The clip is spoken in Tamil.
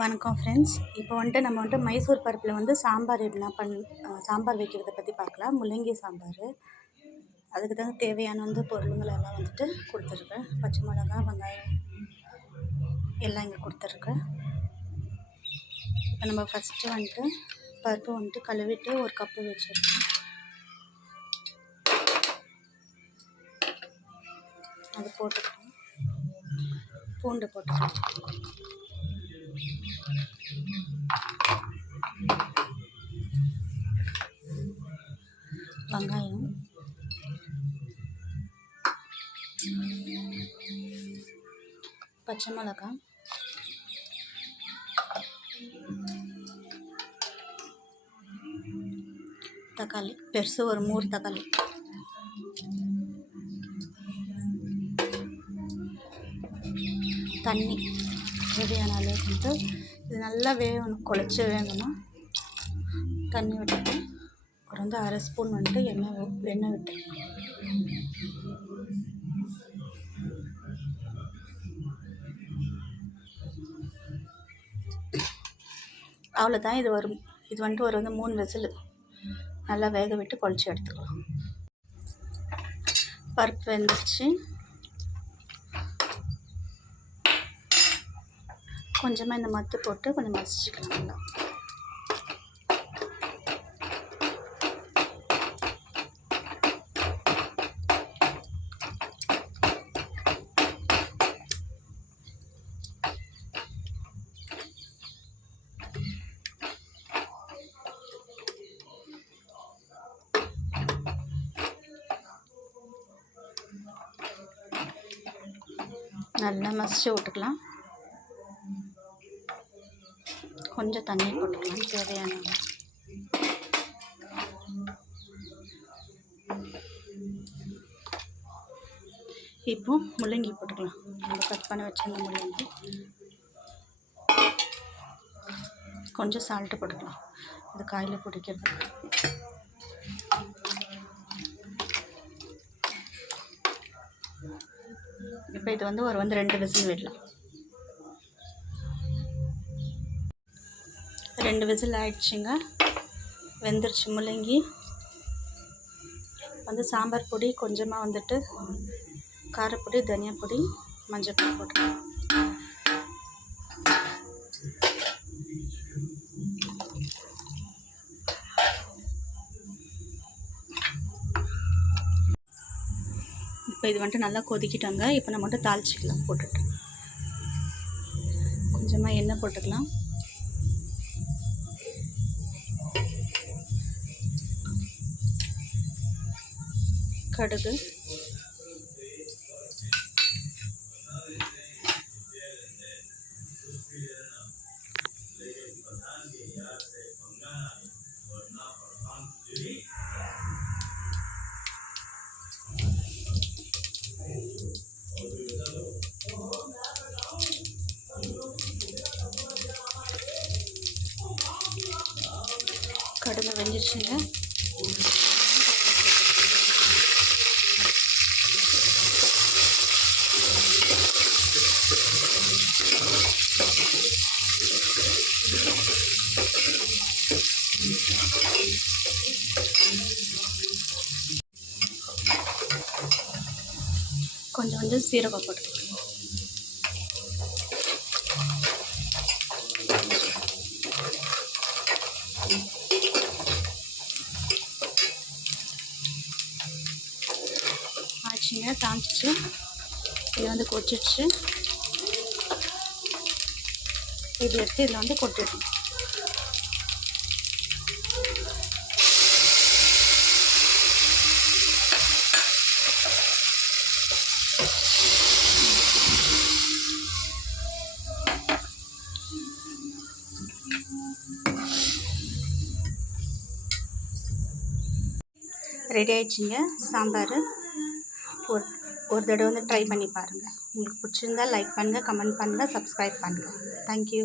வணக்கம் ஃப்ரெண்ட்ஸ் இப்போ வந்துட்டு நம்ம வந்துட்டு மைசூர் பருப்பில் வந்து சாம்பார் எப்படின்னா பண் சாம்பார் வைக்கிறத பற்றி பார்க்கலாம். முள்ளங்கி சாம்பார். அதுக்கு தான் தேவையான வந்து பொருளுங்கள் எல்லாம் வந்துட்டு கொடுத்துருக்கேன். பச்சை மிளகா வெங்காயம் எல்லாம் இங்கே கொடுத்துருக்கேன். இப்போ நம்ம ஃபஸ்ட்டு வந்துட்டு பருப்பு வந்துட்டு கழுவிட்டு ஒரு கப்பு வச்சுருக்கோம் அது போட்டுக்கலாம் பூண்டு போட்டுக்கலாம் வெங்காயம் பச்சை மிளகாய் தக்காளி பெருசு ஒரு மூணு தக்காளி தண்ணி ரெடியான அளவுக்கு இது நல்லா வேகணும் குழச்சி வேகணும் தண்ணி விட்டுட்டு ஒரு வந்து அரை ஸ்பூன் வந்துட்டு எண்ணெய் எண்ணெய் விட்டு. அவ்வளோதான் இது வரும் இது வந்துட்டு ஒரு வந்து மூணு விசில். நல்லா வேக விட்டு குழச்சி எடுத்துக்கலாம். பருப்பு வெந்துச்சு கொஞ்சமாக இந்த மத்து போட்டு கொஞ்சம் மசிச்சுக்கலாம். நல்லா நல்லா மசிச்சு விட்டுக்கலாம். கொஞ்சம் தண்ணி போட்டுக்கலாம் தேவையான இப்போ முள்ளங்கி போட்டுக்கலாம். நம்ம கட் பண்ணி வச்சிருந்த முள்ளங்கி. கொஞ்சம் சால்ட்டு போட்டுக்கலாம். இது காயில் பிடிக்கிறது இப்போ இது வந்து ஒரு வந்து ரெண்டு விசில் விடலாம். ரெண்டு விசில் ஆயிடுச்சுங்க. வெந்துருச்சு முள்ளங்கி. வந்து சாம்பார் பொடி கொஞ்சமாக வந்துட்டு காரப்பொடி தனியா பொடி மஞ்சள் பொடி போட்டுக்கலாம். இப்போ இது வந்துட்டு நல்லா கொதிக்கிட்டோங்க. இப்போ நம்ம மட்டும் தாளிச்சிக்கலாம் போட்டுட்டு. கொஞ்சமாக எண்ணெய் போட்டுக்கலாம். கடுகு. கடுகு வெந்துருச்சுங்க. கொஞ்சம் கொஞ்சம் சீரகம் போட்டுக்கணும் ஆச்சுங்க தாமிச்சிச்சு இது வந்து கொச்சிடுச்சு இது எடுத்து இதில் வந்து கொட்டிடணும். ரெடி ஆயிடுச்சுங்க. சாம்பார். ஒரு ஒரு தடவை வந்து ட்ரை பண்ணி பாருங்கள் உங்களுக்கு பிடிச்சிருந்தா லைக் பண்ணுங்கள் கமெண்ட் பண்ணுங்கள் சப்ஸ்கிரைப் பண்ணுங்கள் தேங்க்யூ